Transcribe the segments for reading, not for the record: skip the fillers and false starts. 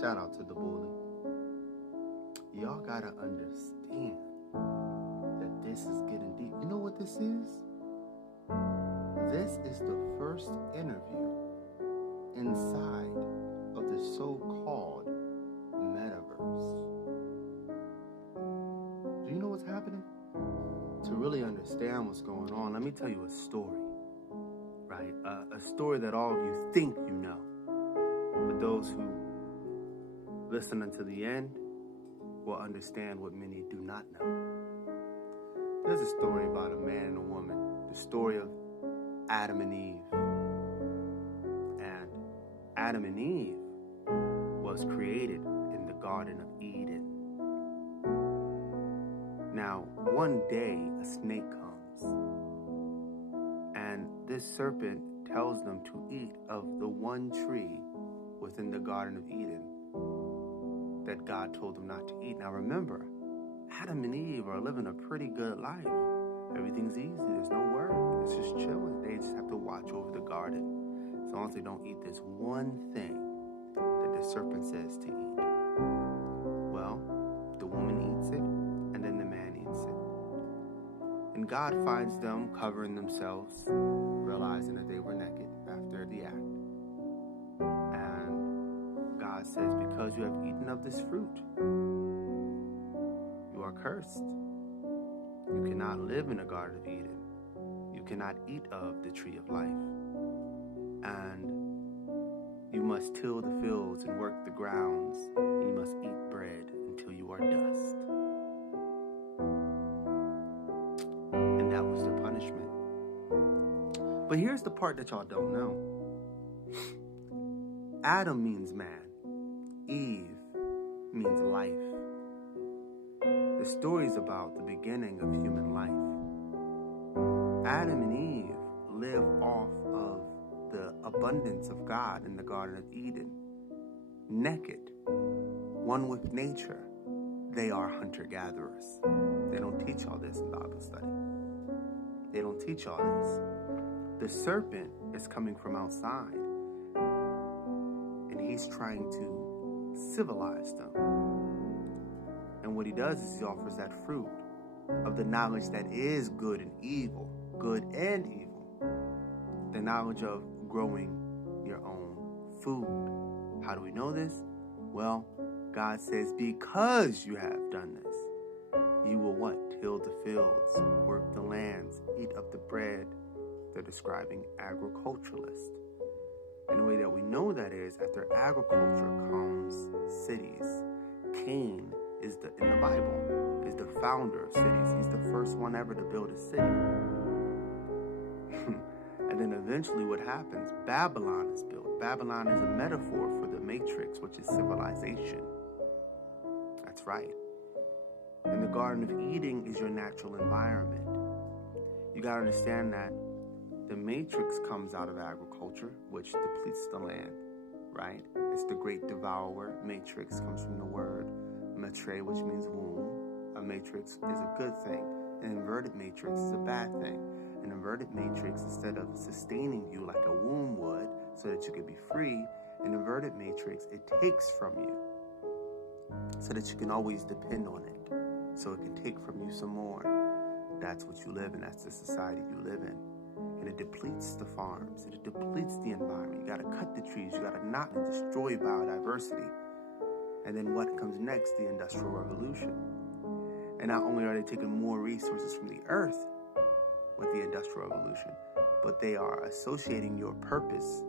Shout out to the bully. Y'all gotta understand that this is getting deep. You know what this is? This is the first interview inside of the so-called metaverse. Do you know what's happening? To really understand what's going on, let me tell you a story, right? A story that all of you think you know, but those who listen until the end will understand what many do not know. There's a story about a man and a woman, the story of Adam and Eve. And Adam and Eve was created in the Garden of Eden. Now, one day a snake comes, and this serpent tells them to eat of the one tree within the Garden of Eden that God told them not to eat. Now remember, Adam and Eve are living a pretty good life. Everything's easy, there's no work, it's just chilling. They just have to watch over the garden as long as they don't eat this one thing that the serpent says to eat. Well, the woman eats it, and then the man eats it. And God finds them covering themselves, realizing that they were naked after the act. And God says, because you have eaten of this fruit, you are cursed. You cannot live in the Garden of Eden. You cannot eat of the tree of life. And you must till the fields and work the grounds. And you must eat bread until you are dust. And that was their punishment. But here's the part that y'all don't know. Adam means man. Eve means life. The story is about the beginning of human life. Adam and Eve live off of the abundance of God in the Garden of Eden. Naked, one with nature. They are hunter-gatherers. They don't teach all this in Bible study. They don't teach all this. The serpent is coming from outside, and he's trying to civilize them. And what he does is he offers that fruit of the knowledge that is good and evil, good and evil. The knowledge of growing your own food. How do we know this? Well, God says, because you have done this, you will what? Till the fields, work the lands, eat of the bread. They're describing agriculturalists. And the way that we know that is after agriculture comes cities. Cain is in the Bible is the founder of cities. He's the first one ever to build a city. And then eventually what happens? Babylon is built. Babylon is a metaphor for the matrix, which is civilization. That's right. And the Garden of Eden is your natural environment. You got to understand that the matrix comes out of agriculture, which depletes the land, right? It's the great devourer. Matrix comes from the word matre, which means womb. A matrix is a good thing. An inverted matrix is a bad thing. An inverted matrix, instead of sustaining you like a womb would so that you could be free, an inverted matrix, it takes from you so that you can always depend on it. So it can take from you some more. That's what you live in. That's the society you live in. And it depletes the farms. It depletes the environment. You got to cut the trees. You got to not destroy biodiversity. And then what comes next? The Industrial Revolution. And not only are they taking more resources from the earth with the Industrial Revolution, but they are associating your purpose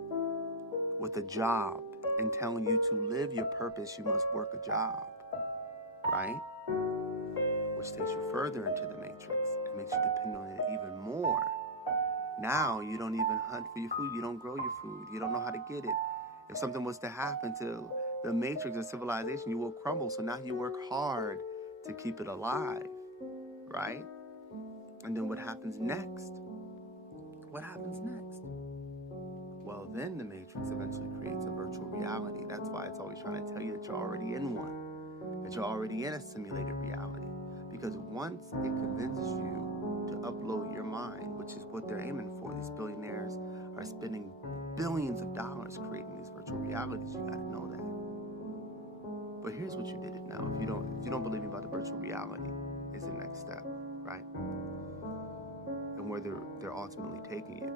with a job and telling you to live your purpose, you must work a job, right? Which takes you further into the matrix. It makes you depend on it even more. Now you don't even hunt for your food. You don't grow your food. You don't know how to get it. If something was to happen to the matrix of civilization, you will crumble. So now you work hard to keep it alive, right? And then what happens next? What happens next? Well, then the matrix eventually creates a virtual reality. That's why it's always trying to tell you that you're already in one, that you're already in a simulated reality. Because once it convinces you to upload your mind, which is what they're aiming for, these billionaires are spending billions of dollars creating these virtual realities. You got to know that. But here's what you didn't know. If you don't believe me about the virtual reality, is the next step, right? And where they're ultimately taking you.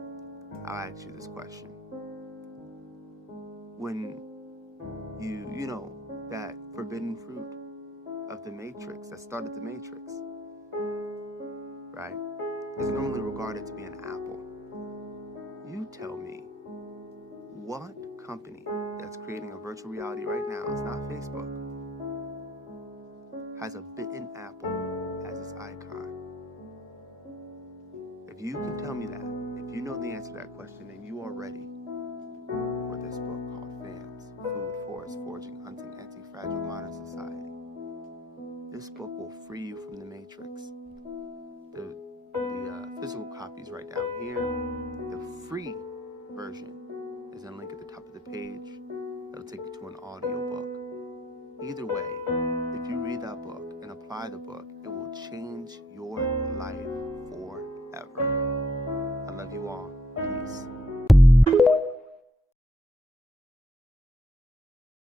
I'll ask you this question. When you know that forbidden fruit of the Matrix that started the Matrix, right, is normally regarded to be an apple. You tell me what company that's creating a virtual reality right now, it's not Facebook, has a bitten apple as its icon. If you can tell me that, if you know the answer to that question, then you are ready for this book called FAMS, Food, Forest, Foraging, Hunting, Anti-Fragile Modern Society. This book will free you from the Matrix. The physical copy is right down here. The free version is a link at the top of the page. That'll take you to an audio book. Either way, if you read that book and apply the book, it will change your life forever. I love you all. Peace.